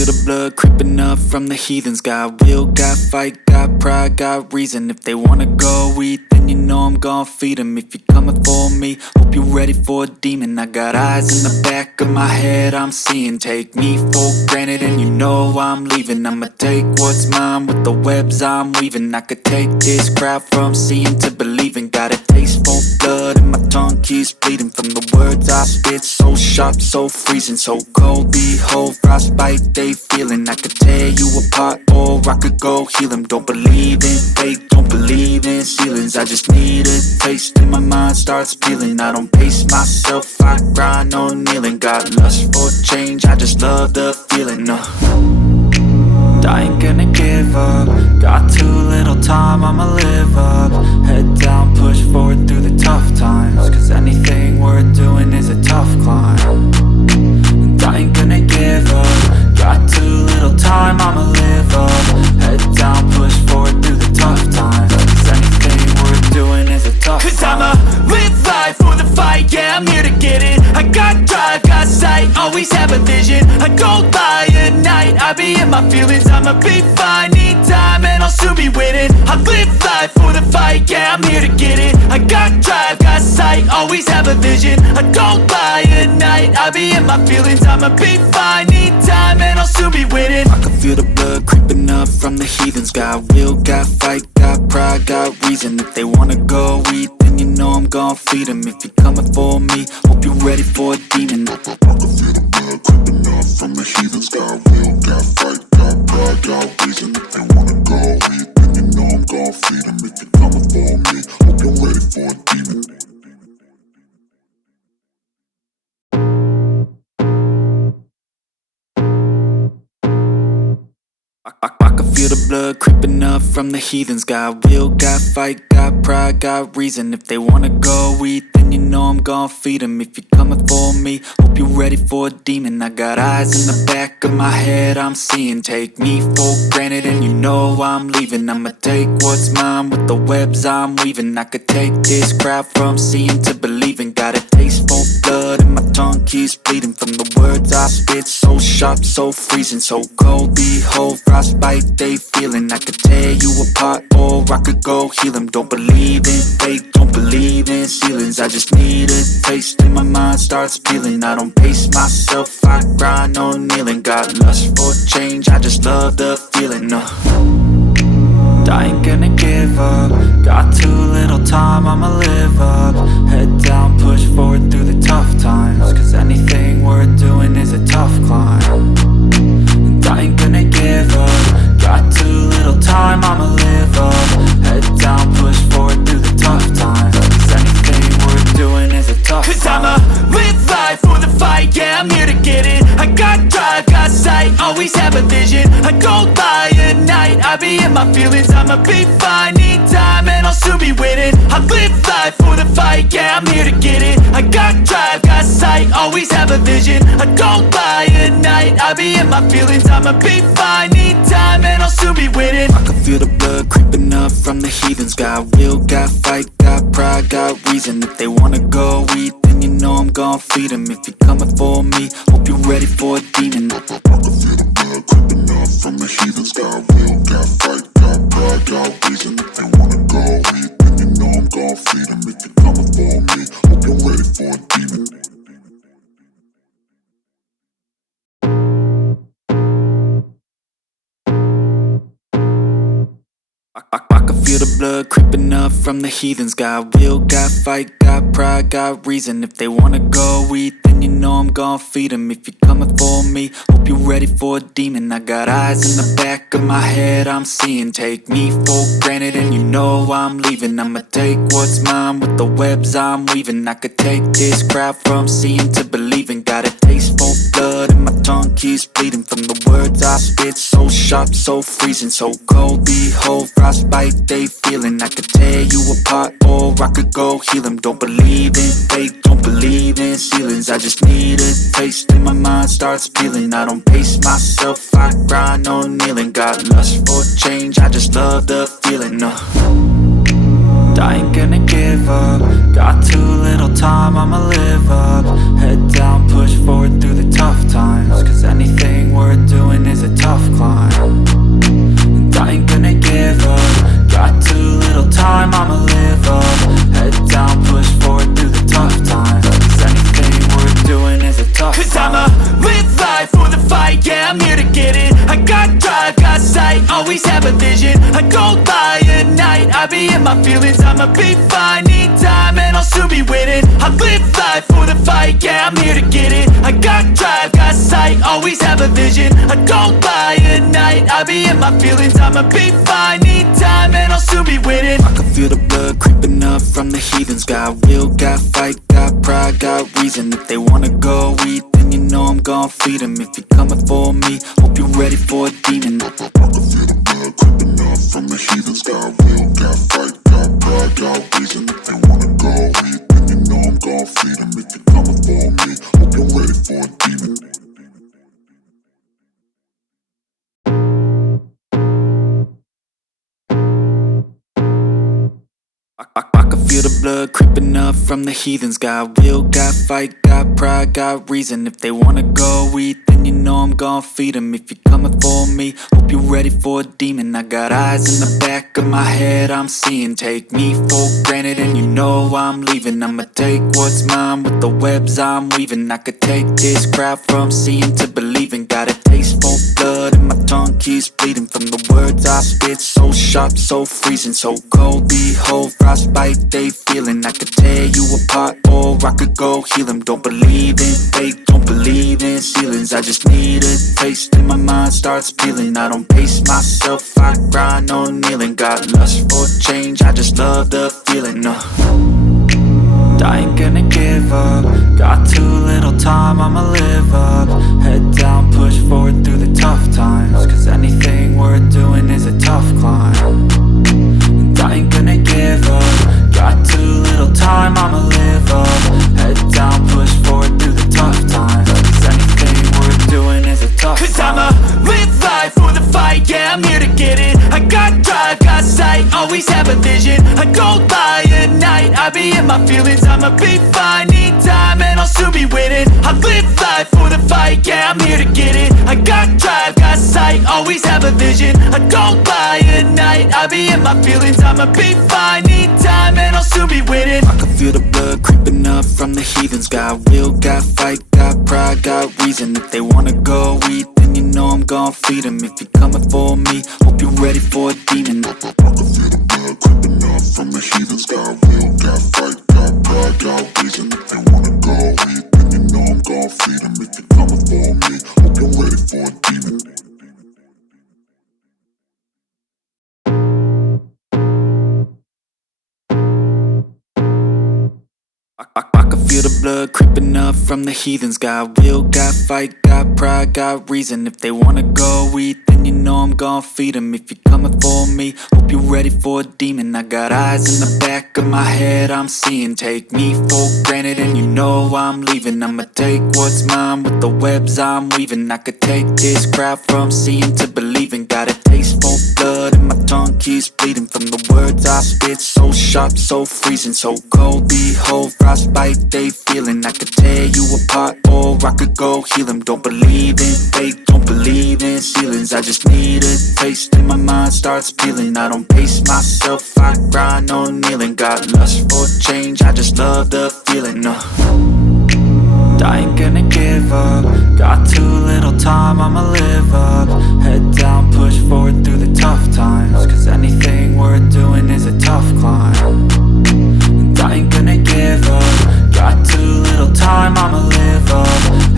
feel the blood creeping up from the heathens. Got will, got fight, got pride, got reason. If they wanna go eat, then you know I'm gon' feed them. If you're coming for me, hope you're ready for a demon. I got eyes in the back of my head, I'm seeing. Take me for granted and you know I'm leaving. I'ma take what's mine with the webs I'm weaving. I could take this crowd from seeing to believing. Got a taste for blood and my tongue keeps bleeding from the words I spit. So sharp, so freezing, so cold. Behold, frostbite they feeling. I could tear you apart or I could go heal them. Don't believe in fate, don't believe in ceilings. I just need a taste and my mind starts peeling. I don't pace myself, I grind on kneeling. Got lust for change, I just love the feeling. I ain't gonna give up. Got too little time, I'ma live up. Head down, push forward through the tough times. Cause anything worth doing is a tough climb. And I ain't gonna give up. Got too little time, I'ma live up. Head down, push forward through the tough times. Cause anything worth doing is a tough climb. Cause I'ma live life for the fight, yeah, I'm here to get it. I got drive, got sight, always have a vision. I don't lie at night, I be in my feelings. I'ma be fine, need time and I'll soon be winning. I live life for the fight, yeah, I'm here to get it. I got drive, got sight, always have a vision. I don't lie at night, I be in my feelings. I'ma be fine, need time and I'll soon be winning. I can feel the blood creeping up from the heathens. Got will, got fight, got pride, got reason. If they wanna go eat, then you know I'm gon' feed them. If you're coming for me, hope you're ready for a demon. I can feel the blood creeping up from the heathens. Got will, got fight, got pride, got reason. If they wanna go eat, then you know I'm gon' feed them. If you're coming for me, hope you're ready for a demon. I can feel the blood creeping up from the heathens. Got will, got fight, got pride, got reason. If they wanna go eat, then you know I'm gon' feed them. If you're coming for me, hope you're ready for a demon. I got eyes in the back of my head, I'm seeing. Take me for granted and you know I'm leaving. I'ma take what's mine with the webs I'm weaving. I could take this crowd from seeing to believing. Got a taste for blood and my tongue keeps bleeding from the words I spit. So sharp, so freezing, so cold. Behold, frostbite they feeling. I could tear you apart or I could go heal them. Don't believe in fate, don't believe in ceilings. I just need a taste and my mind starts peeling. I don't pace myself, I grind on kneeling. Got lust for change, I just love the feeling. I ain't gonna give up. Got too little time, I'ma live up. Head down, push forward through the tough times. Cause anything worth doing is a tough climb. And I ain't gonna give up. Got too little time, I'ma live up. Head down, push forward through the tough times. Cause anything worth doing is a tough climb. Cause I'ma live life for the fight, yeah, I'm here to get it. I got drive, got sight, always have a vision. I don't lie at night, I be in my feelings. I'ma be fine, need time and I'll soon be winning. I live life for the fight, yeah, I'm here to get it. I got drive, got sight, always have a vision. I don't lie at night, I be in my feelings. I'ma be fine, need time and I'll soon be winning. I can feel the blood creeping up from the heathens. Got will, got fight, got pride, got reason. If they wanna go eat, then you know I'm gon' feed them. If you're coming for me, hope you're ready for a demon. I can feel the blood creeping up from the heathens. Got will, got fight, got pride, got reason. If they wanna go eat, then you know I'm gon' feed them. If you're coming for me, hope you're ready for a demon. I can feel the blood creeping up from the heathens. Got will, got fight, got pride, got reason. If they wanna go eat, then you know I'm gon' feed them. If you're coming for me, hope you're ready for a demon. I got eyes in the back of my head, I'm seeing. Take me for granted and you know I'm leaving. I'ma take what's mine with the webs I'm weaving. I could take this crowd from seeing to believing. Got a taste for blood and my tongue keeps bleeding from the words I spit. So sharp, so freezing, so cold. Behold, frostbite they feeling. I could tear you apart or I could go heal them. Don't believe in fate, don't believe in ceilings. I just need a taste and my mind starts peeling. I don't pace myself, I grind on kneeling. Got lust for change, I just love the feeling. I ain't gonna give up. Got too little time, I'ma live up. Head down, push forward through the tough times. Cause anything worth doing is always have a vision. I go by at night, I be in my feelings. I'ma be fine, need time and I'll soon be winning. I live life for the fight, yeah, I'm here to get it. I got drive, got sight, always have a vision. I go by at night, I be in my feelings. I'ma be fine, need time and I'll soon be winning. I can feel the blood creeping up from the heathens. Got will, got fight, got pride, got reason. If they wanna go eat, then you know I'm gon' feed them. If you're coming for me, hope you're ready for a demon. I can feel the blood creeping up from the heathens. Got will, got fight, got pride, got reason. If they wanna go eat, then you know I'm gon' feed them. If you're coming for me, hope you're ready for a demon. I can feel the blood creeping up from the heathens. Got will, got fight, got pride, got reason. If they wanna go eat, then you know I'm gon' feed them. If you're coming for me, hope you're ready for a demon. I got eyes in the back of my head, I'm seeing. Take me for granted and you know I'm leaving. I'ma take what's mine with the webs I'm weaving. I could take this crowd from seeing to believing. Got a taste for blood and my tongue keeps bleeding. From the words I spit, so sharp, so freezing. So cold, behold, frostbite they feeling. I could tear you apart or I could go heal them. Don't believe in fate, don't believe in ceilings. I just need a taste and my mind starts peeling. I don't pace myself, I grind on kneeling. Got lust for change, I just love the feeling. I ain't gonna give up. Got too little time, I'ma live up. Head down, push forward through the tough times. Cause anything worth doing is a tough climb. And I ain't gonna give up. Got too little time, I'ma live up. Head down, push forward through the tough times. Cause anything worth doing is a tough climb. Cause I'ma live life for the fight, yeah, I'm here to get it. I got drive, got sight, always have a vision. I go by at night, I be in my feelings. I'ma be fine, need time and I'll soon be winning. I live life for the fight, yeah, I'm here to get it. I got drive, got sight, always have a vision. I go by at night, I be in my feelings. I'ma be fine, need time and I'll soon be winning. I can feel the blood creeping up from the heathens. Got will, got fight, got pride, got reason. If they wanna go eat, then you know I'm gon' feed them. If you're coming for me, hope you're ready for a demon. I can feel the blood creeping up from the heathens. Got will, got fight, got pride, got reason. If they wanna go eat, then you know I'm gon' feed them. If you're coming for me, hope you're ready for a demon. I can feel the blood creeping up from the heathens. Got will, got fight, got pride, got reason. If they wanna go eat, then you know I'm gon' feed them. If you're coming for me, hope you're ready for a demon. I got eyes in the back of my head, I'm seeing. Take me for granted and you know I'm leaving. I'ma take what's mine with the webs I'm weaving. I could take this crowd from seeing to believing. Got a taste for blood and my tongue keeps bleeding. From the words I spit, so sharp, so freezing. So cold, behold, frostbite they feeling. I could tear you apart or I could go heal them. Don't believe in fate, don't believe in ceilings. I just need a taste and my mind starts peeling. I don't pace myself, I grind on kneeling. Got lust for change, I just love the feeling. I ain't gonna give up. Got too little time, I'ma live up. Head down, push forward through the tough times. Cause anything worth doing is a tough climb. And I ain't gonna give up. Got too little time, I'ma live up.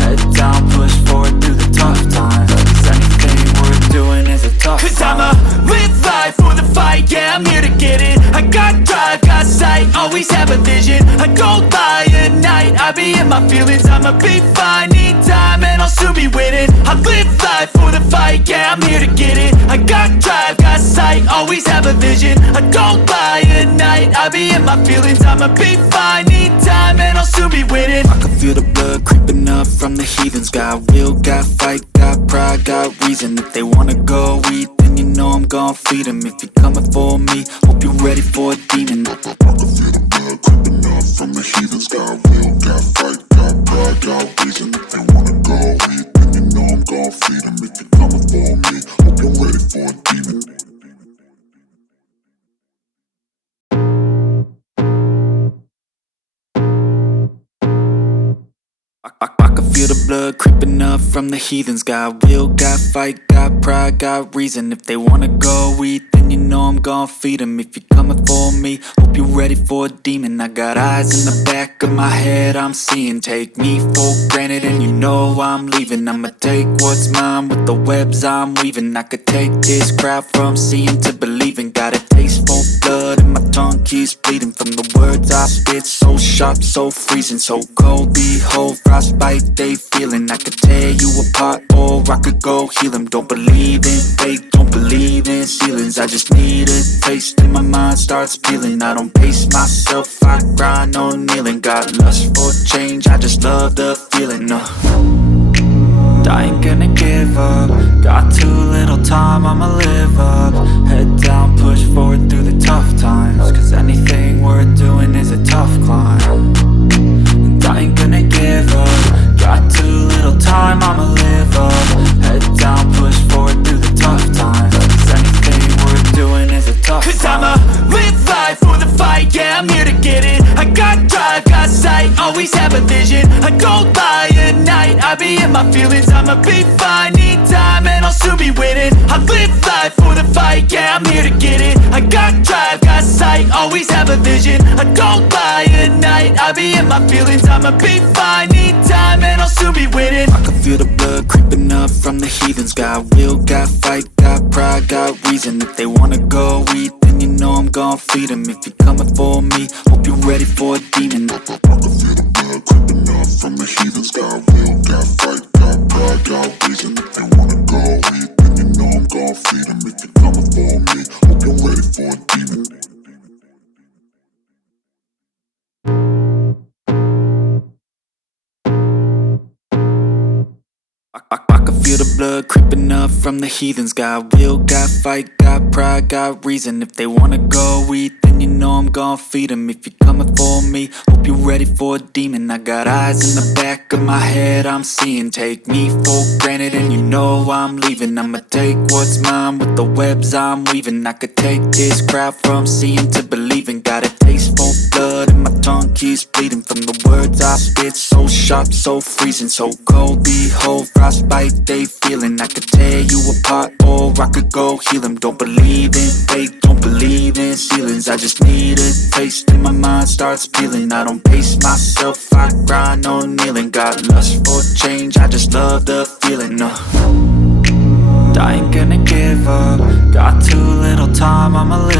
Head down, push forward through the tough times. Cause anything worth doing is a tough climb. Cause I'ma live life for the fight, yeah, I'm here to get it. I got drive, got sight, always have a vision. I go by at night, I be in my feelings. I'ma be fine, need time and I'll soon be winning. I live life for the fight, yeah, I'm here to get it. I got drive, got sight, always have a vision. I go by at night, I be in my feelings. I'ma be fine, need time and I'll soon be winning. I can feel the blood creeping up from the heathens. Got will, got fight, got pride, got reason. If they wanna go eat, then you know I'm gon' feed them. If you're coming for me, hope you're ready for a demon. I can feel the blood creeping up from the heathens. Got will, got fight, got pride, got reason. If they wanna go eat, then you know I'm gon' feed them. If you're coming for me, hope you're ready for a demon. I can feel the blood creeping up from the heathens. Got will, got fight, got pride, got reason. If they wanna go eat, then you know I'm gon' feed them. If you're coming for me, hope you're ready for a demon. I got eyes in the back of my head, I'm seeing. Take me for granted and you know I'm leaving. I'ma take what's mine with the webs I'm weaving. I could take this crowd from seeing to believing. Got a taste for blood and my tongue keeps bleeding from the words I spit. So sharp, so freezing, so cold. Behold, frostbite they feeling. I could tear you apart or I could go heal them. Don't believe in fate, don't believe in ceilings. I just need a taste and my mind starts peeling. I don't pace myself, I grind on kneeling. Got lust for change, I just love the feeling. I ain't gonna give up. Got too little time, I'ma live up. Head down, push forward through the tough times. Cause anything worth doing is a tough climb. And I ain't gonna give up. Got too little time, I'ma live up. Head down, push forward through the tough times. Cause anything worth doing is a tough climb. Cause I'ma live life for the fight, yeah, I'm here to get it. I got drive, got sight, always have a vision. I don't lie at night, I be in my feelings. I'ma be fine, need time and I'll soon be winning. I live life for the fight, yeah, I'm here to get it. I got drive, got sight, always have a vision. I don't lie at night, I be in my feelings. I'ma be fine, need time and I'll soon be winning. I can feel the blood creeping up from the heathens. Got will, got fight, got pride, got reason. If they wanna go eat, then you know I'm gon' feed them. If you're coming for me, hope you're ready for a demon. I can feel the blood creeping up from the heathens. Got will, got fight, got pride, got reason. If they wanna go eat, then you know I'm gon' feed them. If you're coming for me, hope you're ready for a demon. I can feel the blood creeping up from the heathens. Got will, got fight, got pride, got reason. If they wanna go eat, then you know I'm gon' feed them. If you're coming for me, hope you're ready for a demon. I got eyes in the back of my head, I'm seeing. Take me for granted and you know I'm leaving. I'ma take what's mine with the webs I'm weaving. I could take this crowd from seeing to believing. Got a taste for blood and my tongue keeps bleeding from the words I spit. So sharp, so freezing, so cold. Behold, frostbite they feeling. I could tear you apart or I could go heal them. Don't believe in fate, don't believe in ceilings. I just need a taste and my mind starts peeling. I don't pace myself, I grind on kneeling. Got lust for change, I just love the feeling. I ain't gonna give up. Got too little time, I'ma live